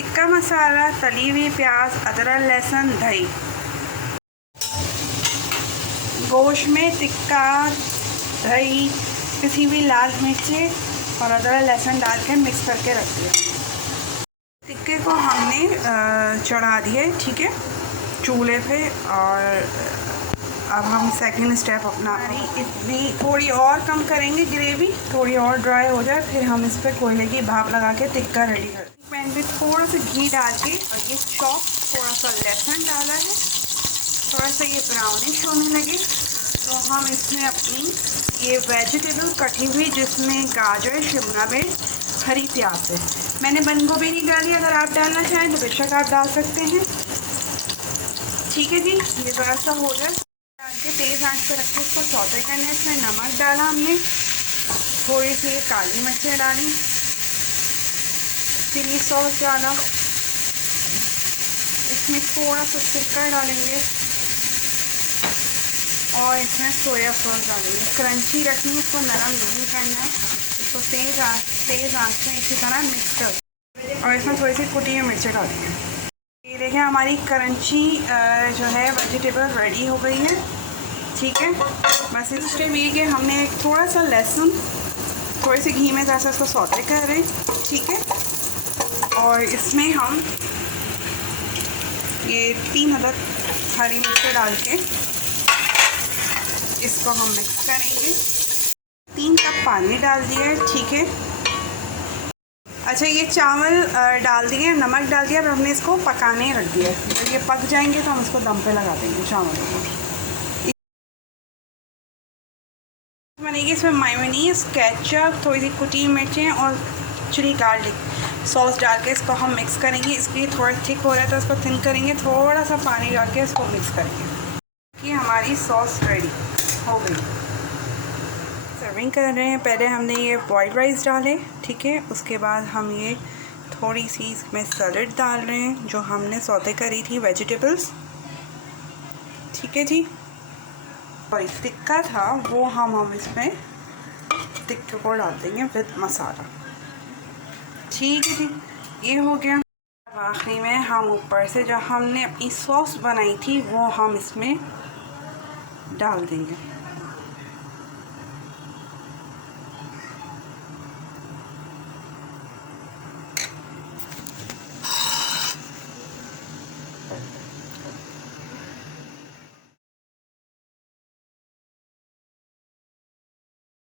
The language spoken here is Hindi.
टिक्का मसाला, तली हुई प्याज, अदरक, लहसुन, दही। गोश्त में टिक्का, दही, पिसी हुई लाल मिर्चें और अदरक लहसुन डाल के मिक्स करके रख दिया। टिक्के को हमने चढ़ा दिए, ठीक है, चूल्हे पे। और अब हम सेकंड स्टेप अपना इतनी थोड़ी और कम करेंगे, ग्रेवी थोड़ी और ड्राई हो जाए, फिर हम इस पर कोयले की भाप लगा के टिक्का रेडी कर देंगे। पैन पे थोड़ा सा घी डाल के और ये चॉप थोड़ा सा लहसुन डाला है, थोड़ा सा ये ब्राउनिश होने लगे तो हम इसमें अपनी ये वेजिटेबल कटी हुई, जिसमें गाजर, शिमला मिर्च, हरी प्याज है, मैंने बंद गोभी नहीं डाली, अगर आप डालना चाहें तो बेशक आप डाल सकते हैं। ठीक है जी, ये ज़रा सा हो जाए डाल के तेज़ आंच पे रख के इसको सौते करने। इसमें नमक डाला हमने, थोड़ी सी काली मिर्चें डाली, चिली सॉस डाला, इसमें थोड़ा सा सिरका डालेंगे और इसमें सोया सॉस डालेंगे। क्रंची रखनी है, इसको नरम नहीं करना है, इसको तेज़ आंच में इसी तरह मिक्स कर और इसमें थोड़ी सी कुटी हुई मिर्चें डालेंगे। ये देखिए हमारी क्रंची जो है वेजिटेबल रेडी हो गई है। ठीक है, बस इस स्टेप ये कि हमने एक थोड़ा सा लहसुन थोड़ी सी घी में जैसा इसको सौते कर रहे हैं। ठीक है, और इसमें हम ये 3 अदद हरी मिर्चें डाल के इसको हम मिक्स करेंगे। 3 कप पानी डाल दिया है। ठीक है, अच्छा ये चावल डाल दिए, नमक डाल दिया, अब हमने इसको पकाने रख दिया। जब ये पक जाएंगे तो हम इसको दम पे लगा देंगे चावलों को। बनेगी इसमें मायोनीज, केचप, थोड़ी सी कुटी मिर्चें और चिली गार्लिक सॉस डाल के इसको हम मिक्स करेंगे। इसके थोड़ा थिक हो रहा है तो इसको थिन करेंगे, थोड़ा सा पानी डाल के इसको मिक्स करेंगे कि हमारी सॉस रेडी हो गई। सर्विंग कर रहे हैं। पहले हमने ये बॉइल्ड राइस डाले, ठीक है, उसके बाद हम ये थोड़ी सी इसमें सैलेड डाल रहे हैं जो हमने सौते करी थी वेजिटेबल्स। ठीक है जी, और टिक्का था वो हम इसमें टिक्के को डाल देंगे विद मसाला। ठीक है जी, ये हो गया। आखिरी में हम ऊपर से जो हमने अपनी सॉस बनाई थी वो हम इसमें डाल देंगे।